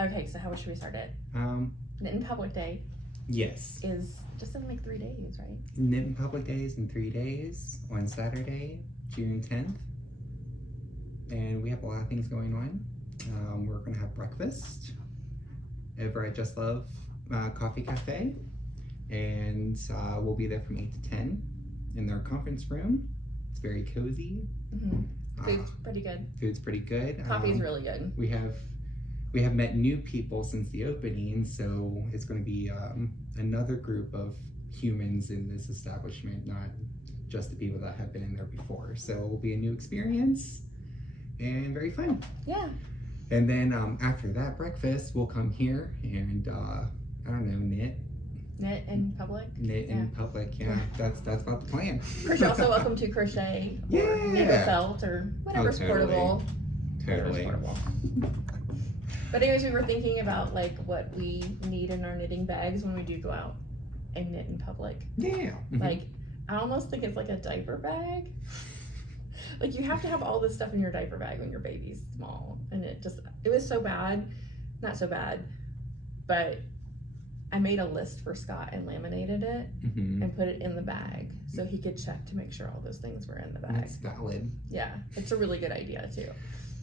Okay, so how should we start it? Knit in Public Day Yes. is just in like 3 days, right? Knit in Public Day is in 3 days on Saturday, June 10th. And we have a lot of things going on. We're going to have breakfast over at Just Love Coffee Cafe. And we'll be there from 8 to 10 in their conference room. It's very cozy. Food's pretty good. Food's pretty good. Coffee's really good. We have met new people since the opening, so it's going to be another group of humans in this establishment, not just the people that have been in there before. So it will be a new experience and very fun. Yeah. And then after that breakfast, we'll come here and I don't know, knit in public. In public. Yeah, that's about the plan. You're also welcome to crochet or knit a felt or whatever's portable. Totally. Portable. But anyways, we were thinking about like what we need in our knitting bags when we do go out and knit in public. Yeah. Like I almost think it's like a diaper bag. Like you have to have all this stuff in your diaper bag when your baby's small, and it was so bad. Not so bad, but I made a list for Scott and laminated it and put it in the bag so he could check to make sure all those things were in the bag. That's valid. Yeah, it's a really good idea too.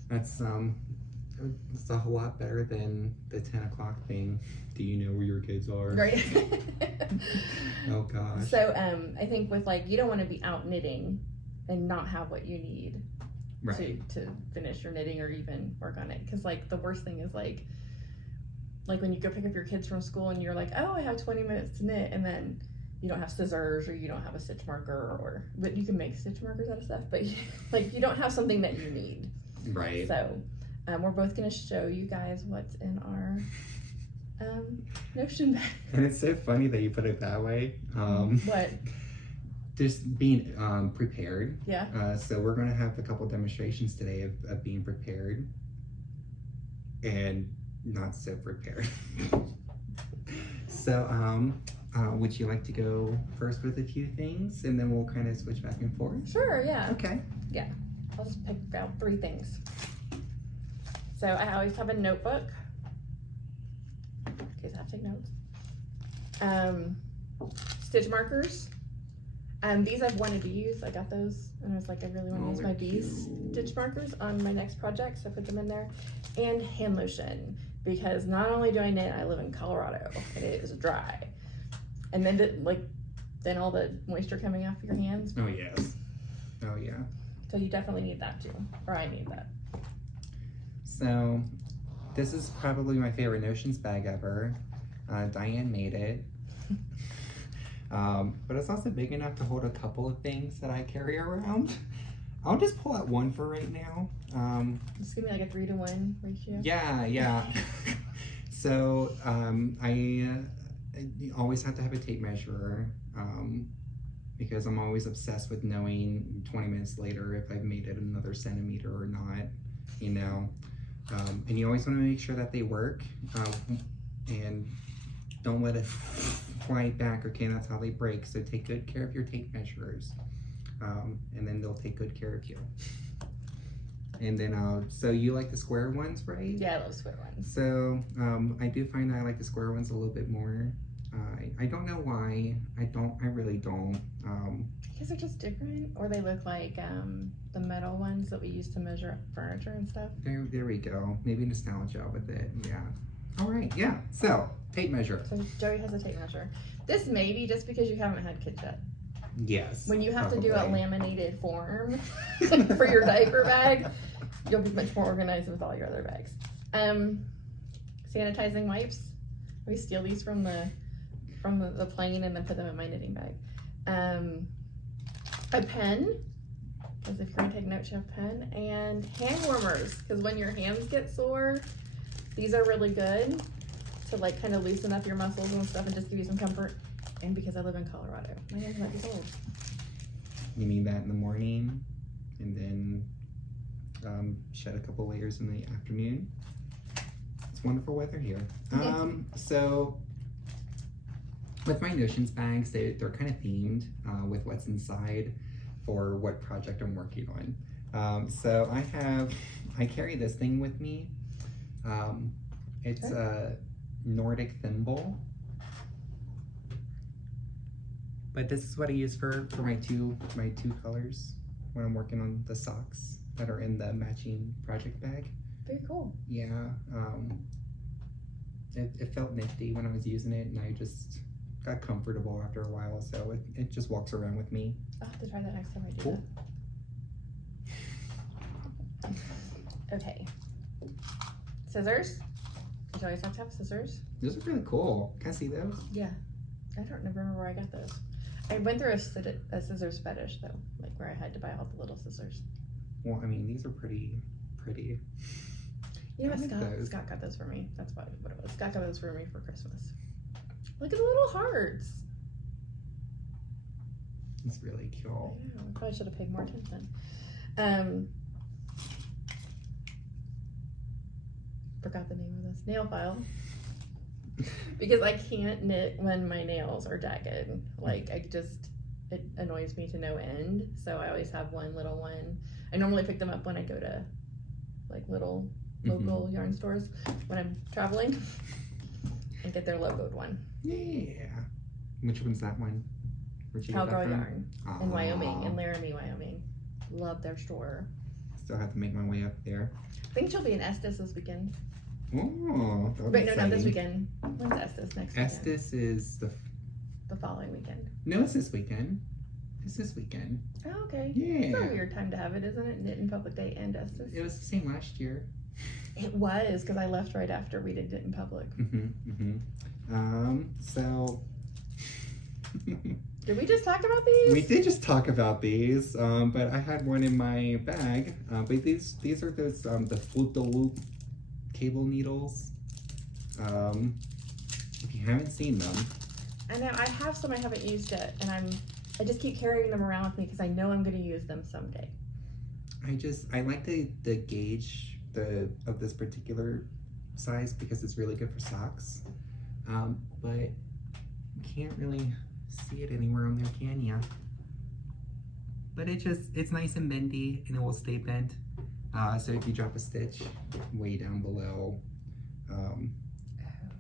That's it's a whole lot better than the 10 o'clock thing. Do you know where your kids are? Right. Oh gosh. So I think with like, you don't want to be out knitting and not have what you need to finish your knitting or even work on it. Because like the worst thing is like when you go pick up your kids from school and you're like, oh, I have 20 minutes to knit, and then you don't have scissors or you don't have a stitch marker, but you can make stitch markers out of stuff, but like you don't have something that you need. Right. So we're both going to show you guys what's in our Notion bag. And it's so funny that you put it that way. What? Just being prepared. Yeah. So we're going to have a couple demonstrations today of being prepared and not so prepared. So would you like to go first with a few things and then we'll kind of switch back and forth? Sure, yeah. Okay. Yeah. I'll just pick out 3 things. So I always have a notebook in case I have to take notes. Stitch markers. These I've wanted to use. I got those and I was like, I really want to use my bees stitch markers on my next project, so I put them in there. And hand lotion, because not only do I knit, I live in Colorado and it is dry. And then all the moisture coming off your hands. Oh yes. Oh yeah. So you definitely need that too, or I need that. So this is probably my favorite Notions bag ever. Diane made it. But it's also big enough to hold a couple of things that I carry around. I'll just pull out one for right now. Just give me like a 3-to-1 ratio. Yeah. So I always have to have a tape measure because I'm always obsessed with knowing 20 minutes later if I've made it another centimeter or not, you know. And you always want to make sure that they work and don't let it fly back. Okay, that's how they break. So take good care of your tape measures, and then they'll take good care of you. And then, so you like the square ones, right? Yeah, I love square ones. So I do find that I like the square ones a little bit more. I don't know why. I really don't. I guess they're just different, or they look like the metal ones that we used to measure up furniture and stuff. There we go. Maybe nostalgia with it. Yeah. All right. Yeah. So tape measure. So Joey has a tape measure. This may be just because you haven't had kids yet. Yes. When you have to do a laminated form for your diaper bag, you'll be much more organized with all your other bags. Sanitizing wipes. We steal these from the plane and then put them in my knitting bag. A pen, because if you're gonna take notes, you have a pen, and hand warmers, because when your hands get sore, these are really good to like kind of loosen up your muscles and stuff and just give you some comfort. And because I live in Colorado, my hands might be cold. You need that in the morning, and then shed a couple layers in the afternoon. It's wonderful weather here. So with my Notions bags, they're kind of themed with what's inside for what project I'm working on. So I carry this thing with me. It's a Nordic thimble. But this is what I use for my two colors when I'm working on the socks that are in the matching project bag. Very cool. Yeah, it felt nifty when I was using it, and I just got comfortable after a while, so it just walks around with me. I'll have to try that next time I do that. Okay. Scissors. Did you always have to have scissors? Those are really cool. Can I see those? Yeah. I don't remember where I got those. I went through a scissors fetish though, like where I had to buy all the little scissors. Well, I mean, these are pretty. You know what, Scott got those for me. That's what it was. Scott got those for me for Christmas. Look at the little hearts. It's really cool. I know. I probably should have paid more attention. Forgot the name of this. Nail file. Because I can't knit when my nails are jagged. Like, it annoys me to no end. So I always have one little one. I normally pick them up when I go to like little local yarn stores when I'm traveling and get their logoed one. Yeah. Which one's that one? Cowgirl Yarn in Wyoming, in Laramie, Wyoming. Love their store. Still have to make my way up there. I think she'll be in Estes this weekend. Oh, Wait, no, not this weekend. When's Estes next weekend? Estes is the following weekend. No, it's this weekend. It's this weekend. Oh, okay. Yeah. It's a weird time to have it, isn't it? Knit in Public Day and Estes. It was the same last year. It was, because I left right after we did Knit in Public. So... Did we just talk about these? We did just talk about these, but I had one in my bag. But these are those the Floop-de-Loop cable needles. If you haven't seen them, I know I have some I haven't used yet, and I just keep carrying them around with me because I know I'm going to use them someday. I like the gauge of this particular size because it's really good for socks. But you can't really see it anywhere on there, can ya? But it's nice and bendy, and it will stay bent. So if you drop a stitch way down below,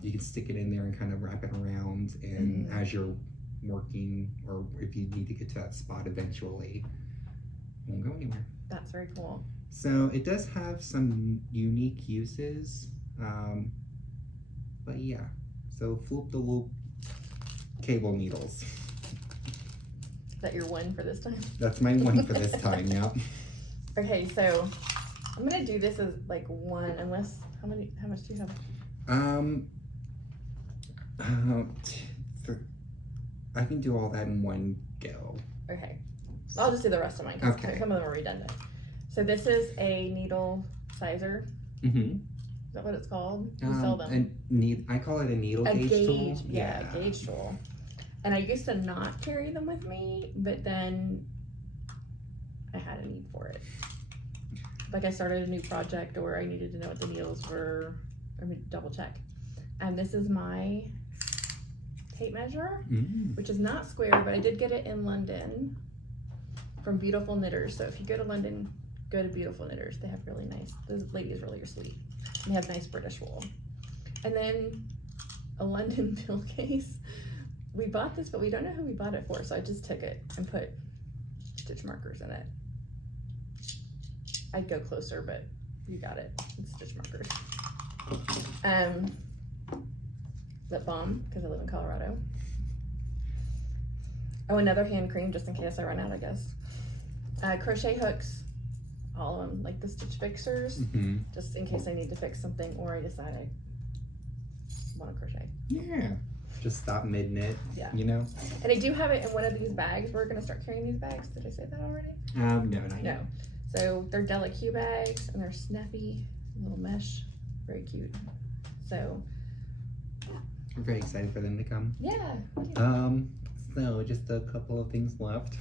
you can stick it in there and kind of wrap it around, and as you're working, or if you need to get to that spot eventually, it won't go anywhere. That's very cool. So it does have some unique uses, but yeah. So Floop-de-Loop cable needles. Is that your one for this time? That's my one for this time, yeah. Okay, so I'm gonna do this as like one, unless, how much do you have? I can do all that in one go. Okay, I'll just do the rest of mine because some of them are redundant. So this is a needle sizer. Is that what it's called? You sell them. I call it a needle gauge tool. Yeah, a gauge tool. And I used to not carry them with me, but then I had a need for it. Like I started a new project, or I needed to know what the needles were. Let me double check. And this is my tape measure, which is not square, but I did get it in London from Beautiful Knitters. So if you go to London, go to Beautiful Knitters. They have really nice, those ladies really are sweet. And they have nice British wool. And then a London pillowcase. We bought this, but we don't know who we bought it for. So I just took it and put stitch markers in it. I'd go closer, but you got it. It's stitch markers. Lip balm, because I live in Colorado. Oh, another hand cream, just in case I run out, I guess. Crochet hooks, all of them, like the stitch fixers, just in case I need to fix something, or I decide I want to crochet. Yeah, just stop mid-knit, you know? And I do have it in one of these bags. We're going to start carrying these bags. Did I say that already? No, not yet. No. So they're Della-Q bags, and they're snappy, little mesh, very cute. So we're very excited for them to come. Yeah. So just a couple of things left.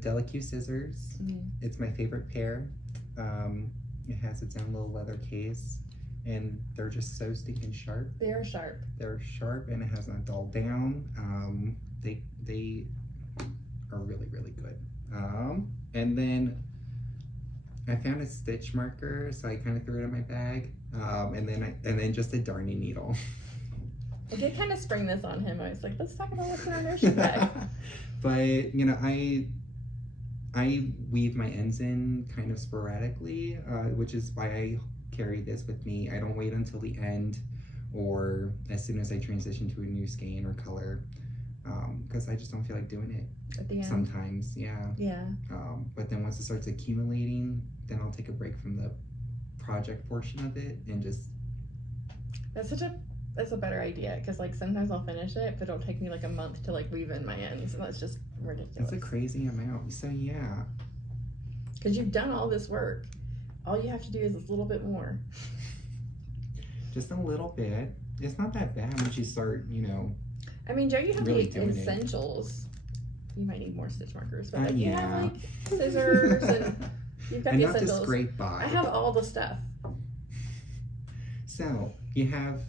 Della-Q scissors. It's my favorite pair. It has its own little leather case, and they're just so stinking sharp. They are sharp. They're sharp, and it has not dulled down. They are really, really good. And then I found a stitch marker, so I kind of threw it in my bag, and then just a darning needle. I did kind of spring this on him. I was like, let's talk about what's in our notion bag. But you know, I weave my ends in kind of sporadically, which is why I carry this with me. I don't wait until the end or as soon as I transition to a new skein or color, because I just don't feel like doing it At the end. sometimes. Yeah. Yeah. But then once it starts accumulating, then I'll take a break from the project portion of it and just. That's a better idea, because like sometimes I'll finish it, but it'll take me like a month to like weave in my ends, and that's just ridiculous. That's a crazy amount. So yeah. Because you've done all this work. All you have to do is a little bit more. Just a little bit. It's not that bad once you start, you know. I mean, Joe, you have Really the doing it. essentials. You might need more stitch markers, but like, Yeah. you have like scissors and you've got And the not to essentials. scrape by. I have all the stuff. So you have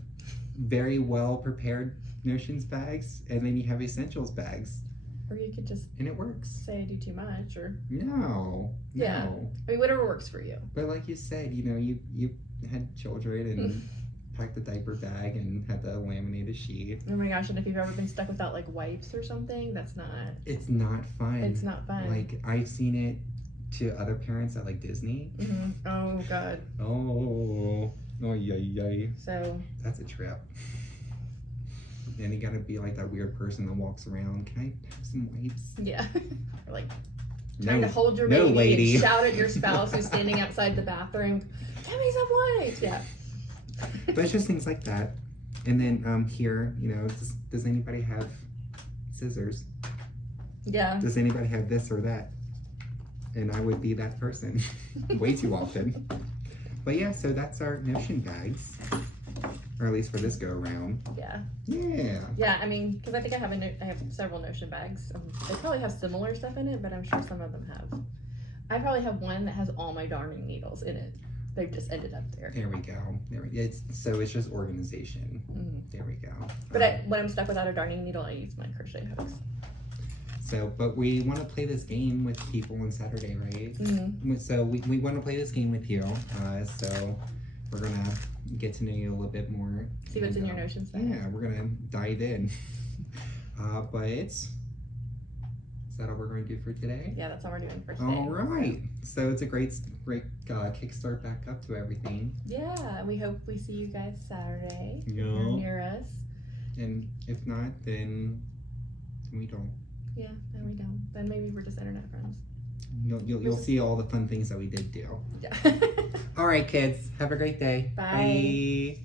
very well prepared notions bags, and then you have essentials bags, Or you could just and it works. say I do too much, or No. Yeah. I mean, whatever works for you. But like you said, you know, you had children and packed the diaper bag and had the laminated sheet. Oh my gosh! And if you've ever been stuck without like wipes or something, that's not. It's not fun. It's not fun. Like I've seen it to other parents at like Disney. Oh god. Oh yay. So That's a trip. Then you gotta be like that weird person that walks around. Can I have some wipes? yeah, or like trying to No, hold your no, baby lady. and shout at your spouse who's standing outside the bathroom. Give me some wipes. Yeah. but it's just things like that. And then here, you know, does anybody have scissors? Yeah. Does anybody have this or that? And I would be that person way too often. But yeah, so that's our notion bags, or at least for this go around. Yeah. Yeah. Yeah. I mean, because I think I have several notion bags. They probably have similar stuff in it, but I'm sure some of them have. I probably have one that has all my darning needles in it. They've just ended up there. There we go. It's just organization. There we go. But when I'm stuck without a darning needle, I use my crochet hooks. So, but we want to play this game with people on Saturday, right? So we want to play this game with you. So we're gonna get to know you a little bit more. See what's in your notions bag. Yeah, we're gonna dive in. But is that all we're going to do for today? Yeah, that's all we're doing for today. All right. So it's a great kickstart back up to everything. Yeah, we hope we see you guys Saturday. Yeah. If you're near us. And if not, then we don't. Yeah, then we don't. Then maybe we're just internet friends. You'll see all the fun things that we did do. Yeah. All right, kids. Have a great day. Bye. Bye.